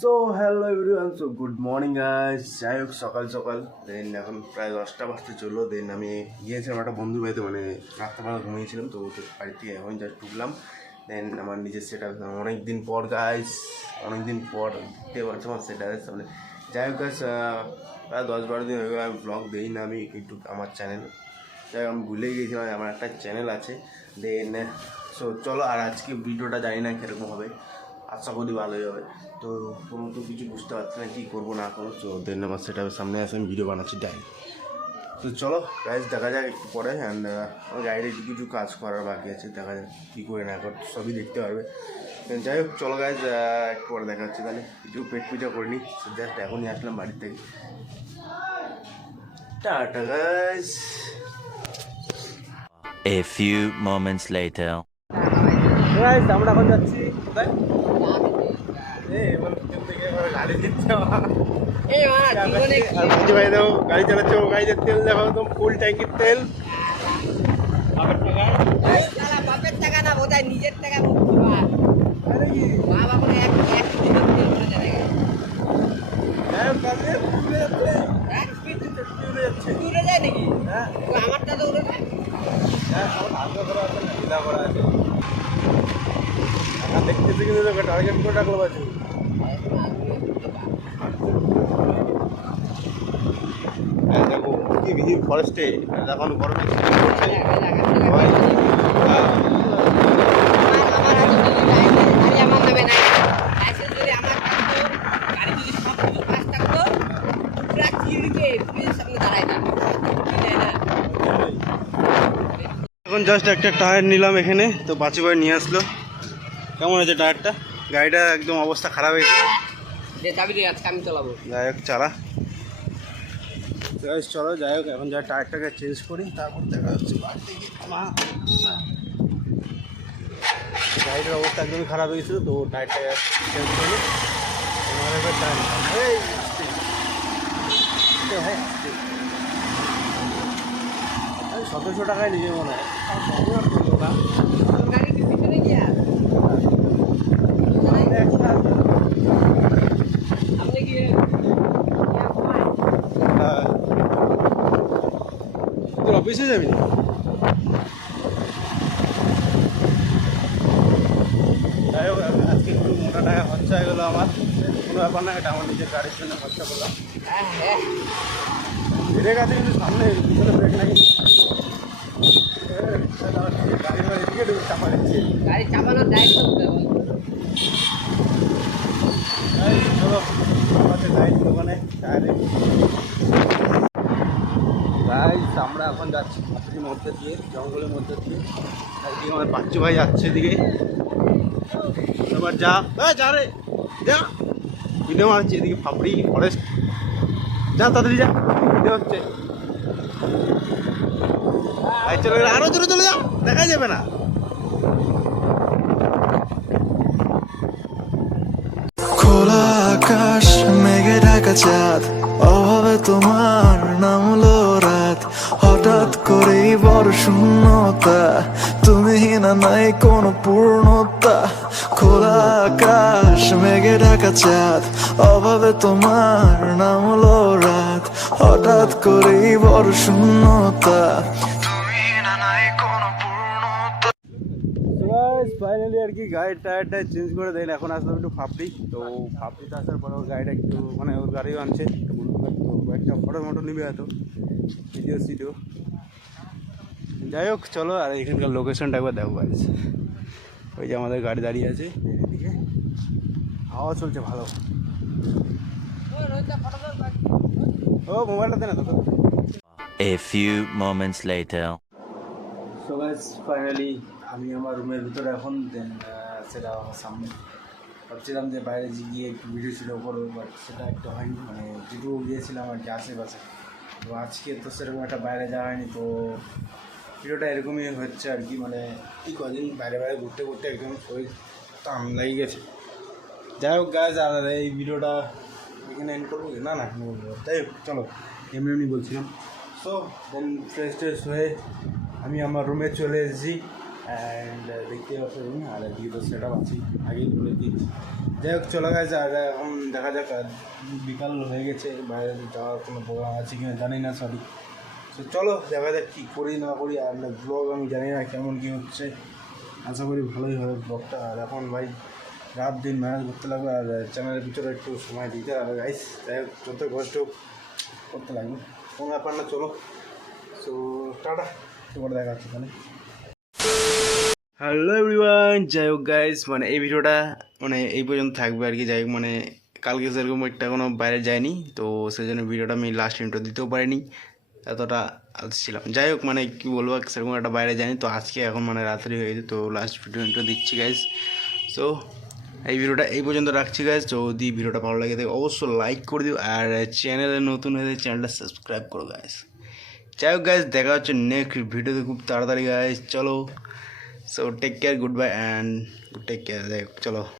So hello everyone, so good morning guys. যাই হোক সকাল সকাল দেন এখন প্রায় 10টা বাজতে চললো। দেন আমি গিয়েছিলাম একটা বন্ধুর বাড়িতে, মানে রাত্রেবেলা ঘুমিয়েছিলাম, তো ওদের বাড়ি থেকে এখন জাস্ট ঢুকলাম। দেন আমার নিজের সেট আপ অনেক দিন পর গাইস, অনেক দিন পর দেখতে পাচ্ছি আমার সেট আপ সামনে। যাই হোক গাইস, প্রায় 10-12 দিন হয়ে গেল আমি ব্লগ দিই না আমি একটু আমার চ্যানেল। যাই হোক আমি ভুলে গিয়েছিলাম আমার একটা চ্যানেল আছে। দেন সো চলো, আর আজকে ভিডিওটা জানি না কীরকম হবে, আশা করি ভালোই হবে। তো কোনো তো কিছু বুঝতে পারছি না কী করবো না করবো। তো দেন আমার সেটা সামনে আসে আমি ভিডিও বানাচ্ছি ডাই। তো চলো গাইজ দেখা যাক একটু পরে। অ্যান্ড আমার গাড়ির একটু কিছু কাজ করার বাকি আছে, দেখা যাক কী করে না কর, সবই দেখতে পারবে। যাই হোক চলো গাইজ, একটু পরে দেখা হচ্ছে। তাহলে একটু পেট পূজা করে নিই, জাস্ট এখনই আসলাম বাড়ির থেকে। Tata guys. A few moments later. Guys আমরা এখন যাচ্ছি কোথায়? গাড়ি দিচ্ছে ভাই, দেখো গাড়ি চালাচ্ছে, ও গাড়িতে তেল দেখো একদম ফুল ট্যাঙ্কির তেল। বাপের টাকা না বোধহয় নিজের টাকা উড়ে যায় নাকি? আমারটা তো উড়ে যায়। দেখতেছি কিন্তু টার্গেট করে রাখলো বাজু। দেখো কি ভিড় ফরেস্টে, এখন গরমে আমার নামে নাই লাইসেন্স যদি আমার থাকতো, গাড়ি যদি সব কিছু পাস থাকতো, পুরা চিড়কে পুলিশের সামনে দাঁড়ায় না। এখন জাস্ট একটা টায়ার নিলাম এখানে, তো বাঁচি ভাই নিয়ে আসলো। কেমন আছে টায়ারটা? গাড়িটা একদম অবস্থা খারাপ হয়েছে। যে চাবি দিয়ে আজকে আমি চালাবো। যাই হোক চালা চলো। যাই হোক এখন যা টায়ারটাকে চেঞ্জ করি, তারপর দেখা হচ্ছে বাড়িতে গিয়ে। গাড়িটার অবস্থা একদমই খারাপ হয়েছিল, তো টায়ারটা চেঞ্জ করি। ভাই 1700 টাকায় নিয়ে মনে হয়। তোর গাড়ি কি পিছনে গিয়া? আপনি কি তোর অফিসে যাবি? যাই হোক আজকে একটু মোটা টাকা খরচা হয়ে গেলো আমার, কোনো ব্যাপার না, এটা আমার নিজের গাড়ির জন্য খরচা করলাম। ব্রেক আছে কিন্তু সামনে, পিছনে ব্রেক নাই। গাড়ি এদিকে চাপা দিচ্ছে। গাড়ি চাপানোর দায়িত্ব হতে হবে। চলো যাই দোকানে টায়ারে। গাইস আমরা এখন যাচ্ছি পাখির মধ্যে দিয়ে, জঙ্গলের মধ্যে দিয়ে। একদিকে আমার বাচ্চু ভাই যাচ্ছে এদিকে, এবার যা যা রে যা ভিডিও মারছে এদিকে ফাপড়ি ফরেস্ট। যা তাড়াতাড়ি যা, ভিডিও হচ্ছে। চলে গেলে আরো জোরে চলে যাও, দেখা যাবে না। খোলা আকাশ মেঘে ঢাকা চাঁদ, অভাবে তোমার নামলো রাত। হঠাৎ করেই বড় শূন্যতা, তুমি না নাই কোনো পূর্ণতা। খোলা আকাশ মেঘে ঢাকা চাঁদ, অভাবে তোমার নামলো রাত। হঠাৎ করেই বড় শূন্যতা, তুমি না নাই কোনো পূর্ণতা। ফাইনালি আর কি গাড়ির টায়ারটা চেঞ্জ করে দেন। এখন আসলাম একটু ফাপড়ি, তো ফাপড়িতে আসার পরে ওর গাড়িটা একটু মানে ওর গাড়িও আনছে, তো একটা ফটো নিবে হয়তো, ভিডিও। যাই হোক চলো, আর এখানকার লোকেশনটা একবার দেখো গাইস। ওই যে আমাদের গাড়ি দাঁড়িয়ে আছে এদিকে, হাওয়া চলছে ভালো। ও মোবাইলটা দে না তো। A few moments later. So guys finally আমি আমার রুমের ভিতরে এখন। দেন সেটা আমার সামনে ভাবছিলাম যে বাইরে গিয়ে একটু ভিডিও ছিল করবো, বাট সেটা একটু হয়নি, মানে যেটুকু গিয়েছিলাম আর কি আশেপাশে। তো আজকে তো সেরকম একটা বাইরে যাওয়া হয়নি, তো ভিডিওটা এরকমই হচ্ছে আর কি। মানে এই কদিন বাইরে ঘুরতে ঘুরতে একদম শরীর টান লেগে গেছে। যাই হোক গাইস, আর এই ভিডিওটা এখানে এন্ড করবো না বলবো। যাই হোক চলো, এমনি বলছিলাম। সো দেন ফ্রেশ হয়ে আমি আমার রুমে চলে এসেছি। অ্যান্ড দেখতে পাচ্ছেন আর এদিকে তো সেট আপ আছি আগেই বলে দিয়েছি। যাই হোক চলে গেছে আর এখন দেখা যাক আর বিকাল হয়ে গেছে, বাইরে যাওয়ার কোনো প্রোগ্রাম আছে কিনা জানি না সরি। তো চলো দেখা যাক কী করি না করি। আর ব্লগ আমি জানি না কেমন কী হচ্ছে, আশা করি ভালোই হবে ব্লগটা। আর এখন ভাই রাত দিন ম্যানেজ করতে লাগবে আর চ্যানেলের ভিতরে একটু সময় দিতে হবে গাইস। যাই হোক যত কষ্ট করতে লাগবে, কোনো ব্যাপার না। চলো সো টাটা, তোমার দেখা হচ্ছে তাহলে। হ্যালো এভরিওয়ান, যাই হোক গাইস মানে এই ভিডিওটা মানে এই পর্যন্ত থাকবে আর কি। যাই হোক মানে কালকে সেরকম একটা কোনো বাইরে যায়নি, তো সেই জন্য ভিডিওটা আমি লাস্ট ইন্ট্রো দিতেও পারিনি, এতটা ছিলাম। যাই হোক মানে কী বলবো, সেরকম একটা বাইরে যায়নি, তো আজকে এখন মানে রাত্রি হয়ে গেছে, তো লাস্ট ভিডিও ইন্ট্রো দিচ্ছি গাইস। সো এই ভিডিওটা এই পর্যন্ত রাখছি গাইস। যদি ভিডিওটা ভালো লাগে থাকে অবশ্যই লাইক করে দিও, আর চ্যানেলে নতুন হয়ে চ্যানেলটা সাবস্ক্রাইব করো গাইস। যাই হোক গাইস, দেখা হচ্ছে নেক্সট ভিডিওতে খুব তাড়াতাড়ি গাইস। চলো so take care, good bye and take care. যাই হোক চলো।